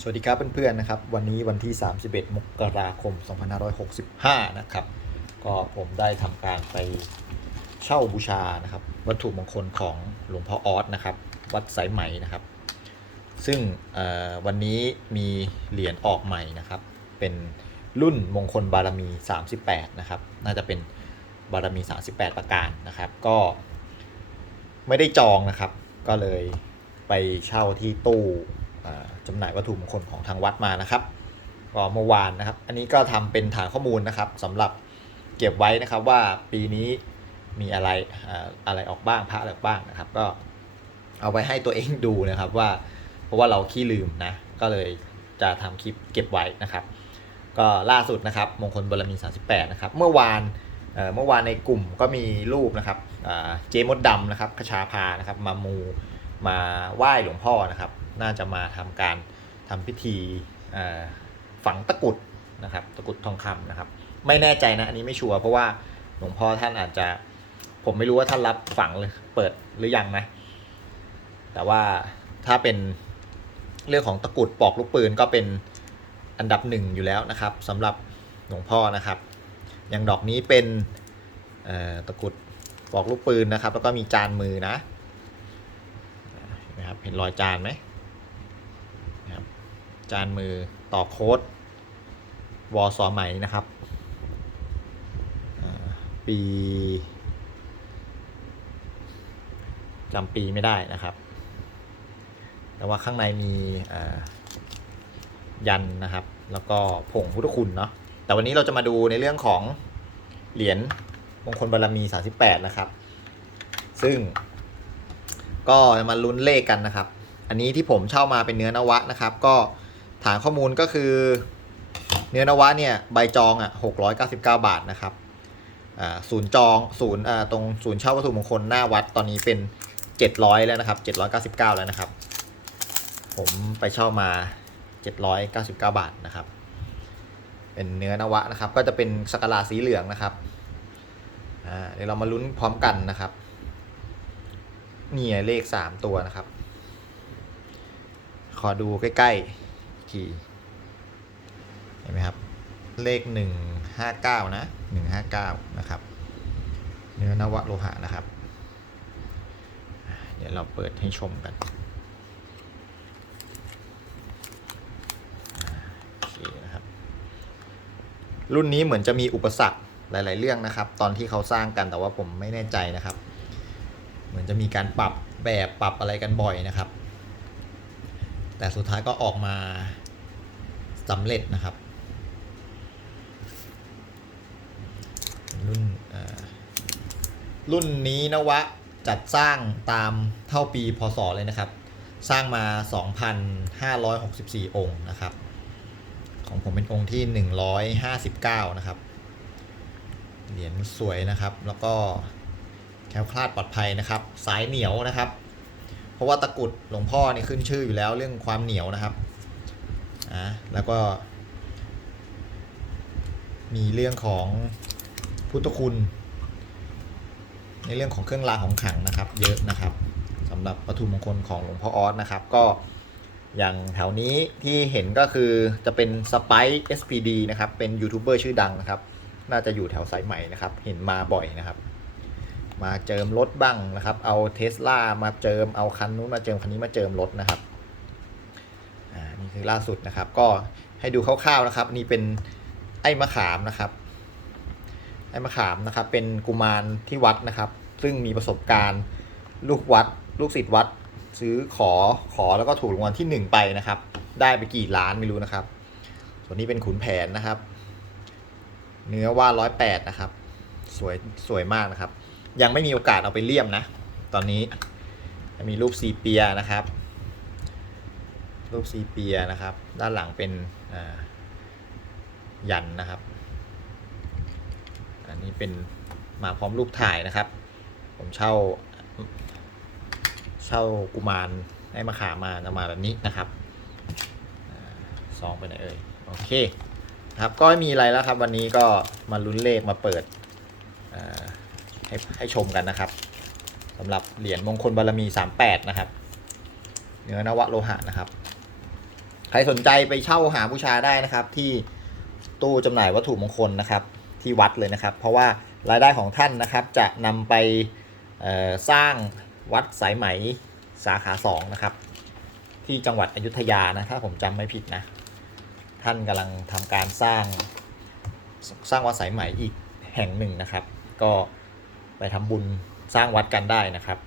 สวัสดีครับเพื่อนๆนะครับ วันนี้วันที่ 31 มกราคม 2565 นะครับ ก็ผมได้ทำการไปเช่าบูชานะครับ วัตถุมงคลของหลวงพ่อออสนะครับ วัดสายไหมนะครับ ซึ่งวันนี้มีเหรียญออกใหม่นะครับ เป็นรุ่นมงคลบารมี 38 นะครับ น่าจะเป็นบารมี 38 ประการนะครับ ก็ไม่ได้จองนะครับ ก็เลยไปเช่าที่ตู้ อ่าจำหน่ายวัตถุมงคลของทางวัดมานะครับก็เมื่อวานนะครับ อันนี้ก็ทำเป็นฐานข้อมูลนะครับสำหรับเก็บไว้นะครับว่าปีนี้มีอะไรออะไรออกบ้างพระอะไรบ้างนะครับ ก็เอาไว้ให้ตัวเองดูนะครับว่าเพราะว่าเราขี้ลืมนะก็เลยจะทำคลิปเก็บไว้นะครับ ก็ล่าสุดนะครับ มงคลบารมี 38 นะครับ เมื่อวานเมื่อวานในกลุ่มก็มีรูปนะครับเจมดดำนะครับคชาพานะครับ มามูมาไหว้หลวงพ่อนะครับ น่าจะมาทำการทำพิธีฝังตะกุดนะครับตะกุดทองคำนะครับ ไม่แน่ใจนะอันนี้ไม่ชัวร์เพราะว่าหลวงพ่อท่านอาจจะผมไม่รู้ว่าท่านรับฝังเลยเปิดหรือยังนะ แต่ว่าถ้าเป็นเรื่องของตะกุดปอกลูกปืนก็เป็นอันดับหนึ่งอยู่แล้วนะครับสำหรับหลวงพ่อนะครับ อย่างดอกนี้เป็นตะกุดปอกลูกปืนนะครับ แล้วก็มีจานมือนะเห็นไหมครับเห็นรอยจานไหม จานมือต่อโค้ดวอสอไหม่นะครับ ปีจำปีไม่ได้นะครับ แต่ว่าข้างในมียันนะครับ แล้วก็ผงพุทธคุณเนาะ แต่วันนี้เราจะมาดูในเรื่องของเหรียญมงคลบารมี 38 นะครับ ซึ่งก็จะมาลุ้นเลขกันนะครับ อันนี้ที่ผมเช่ามาเป็นเนื้อนวะนะครับ ก็ ฐานข้อมูลก็คือ เนื้อนวะเนี่ยใบจองอะ699บเก้าบาทนะครับศูนย์จองศูนย์ตรงศูนย์เช่าวัตถุมงคลหน้าวัดตอนนี้เป็น700แล้วนะครับ799แล้วนะครับ ผมไปเช่ามา799บเก้าบาทนะครับ เป็นเนื้อนวะนะครับ ก็จะเป็นสกลาสีเหลืองนะครับเดี๋ยวเรามาลุ้นพร้อมกันนะครับนี่เลข3ตัวนะครับ ขอดูใกล้ๆ อีกทีเห็นไหมครับ เลข 159 นะ 159 นะครับ เนื้อนวะโลหะนะครับ เดี๋ยวเราเปิดให้ชมกันนะครับ รุ่นนี้เหมือนจะมีอุปสรรคหลาย ๆ เรื่องนะครับ ตอนที่เขาสร้างกันแต่ว่าผมไม่แน่ใจนะครับ เหมือนจะมีการปรับแบบปรับอะไรกันบ่อยนะครับ แต่สุดท้ายก็ออกมาสำเร็จนะครับ รุ่นรุ่นนี้นวะจัดสร้างตามเท่าปีพศเลยนะครับ สร้างมา 2,564 องค์นะครับ ของผมเป็นองค์ที่ 159 นะครับ เหรียญสวยนะครับ แล้วก็แคล้วคลาดปลอดภัยนะครับ สายเหนียวนะครับ เพราะว่าตะกุดหลวงพ่อนี่ขึ้นชื่ออยู่แล้วเรื่องความเหนียวนะครับอะแล้วก็ มีเรื่องของพุทธคุณ ในเรื่องของเครื่องรางของขลังนะครับ เยอะนะครับสำหรับวัตถุมงคลของหลวงพ่อออสนะครับ ก็อย่างแถวนี้ที่เห็นก็คือจะเป็นสไป SPD นะครับ เป็นยูทูบเบอร์ชื่อดังนะครับ น่าจะอยู่แถวสายใหม่นะครับ เห็นมาบ่อยนะครับ มาเจิมรถบ้างนะครับ เอาเทสลามาเจิม เอาคันนู้นมาเจิมคันนี้มาเจิมรถนะครับอ่านี่คือล่าสุดนะครับ ก็ให้ดูคร่าวๆนะครับ นี่เป็นไอ้มะขามนะครับ ไอ้มะขามนะครับ เป็นกุมารที่วัดนะครับ ซึ่งมีประสบการณ์ลูกวัด ลูกศิษย์วัด ซื้อขอขอแล้วก็ถูกรางวัลที่หนึ่งไปนะครับ ได้ไปกี่ล้านไม่รู้นะครับ ส่วนนี้เป็นขุนแผนนะครับ เนื้อว่าร้อยแปดนะครับ สวยสวยมากนะครับ ยังไม่มีโอกาสเอาไปเลี่ยมนะ ตอนนี้มีรูปซีเปียนะครับ รูปซีเปียนะครับ ด้านหลังเป็นยันนะครับ อันนี้เป็นมาพร้อมรูปถ่ายนะครับ ผมเช่า เช่ากุมารให้มาขามาจะมาแบบนี้นะครับซองไปไหนเอ่ยโอเคครับก็ไม่มีอะไรแล้วครับ วันนี้ก็มาลุ้นเลขมาเปิดอ่า ให้ให้ชมกันนะครับสำหรับเหรียญมงคลบารมี 38 นะครับ เนื้อนวะโลหะนะครับ ใครสนใจไปเช่าหาบูชาได้นะครับ ที่ตู้จำหน่ายวัตถุมงคลนะครับ ที่วัดเลยนะครับ เพราะว่ารายได้ของท่านนะครับ จะนำไปสร้างวัดสายไหมสาขาสองนะครับ ที่จังหวัดอยุธยานะถ้าผมจำไม่ผิดนะ ท่านกำลังทำการสร้างสร้างวัดสายไหมอีกแห่งหนึ่งนะครับ ก็ ไปทำบุญสร้างวัดกันได้นะครับ